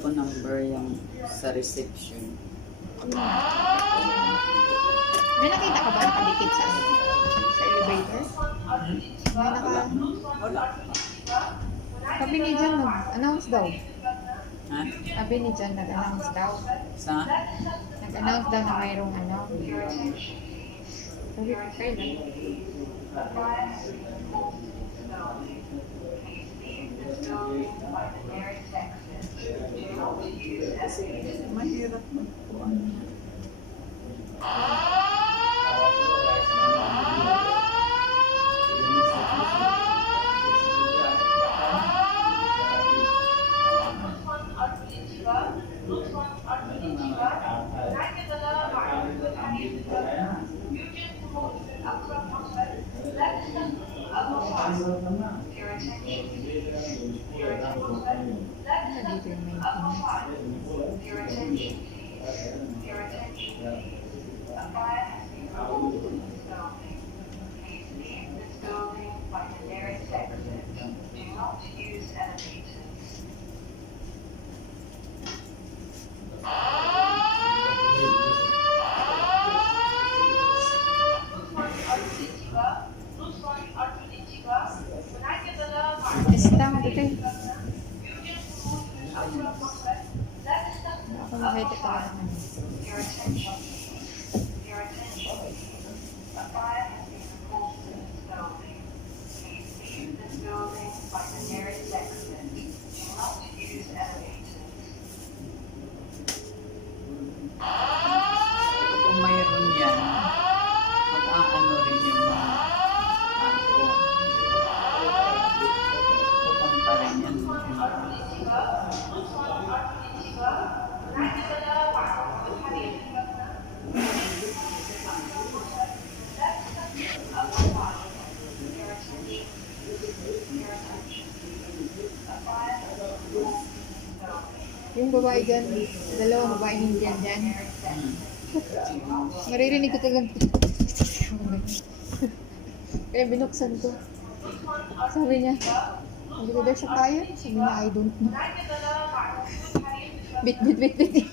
ko number yung sa reception. May nakita ka ba nakadikit sa elevator? May Wala. Sabi ni Jan nag-announce daw. Ha? Sabi ni Jan nag-announce daw. Sa? Nag-announce daw na mayroong ano. Sabi ko kayo. Mahirap magpuan. Estang dito. Ako makita ka lang. Kung mayroon yan, mag-aano rin yung mga tao. Pupunta rin yan. Yung babae dyan, dalawang babaeng Indian dyan. Maririnig ko talagang kaya binuksan ko. Sabi niya, sabi ko daw siya kaya? Sabi niya, I don't know. Bit.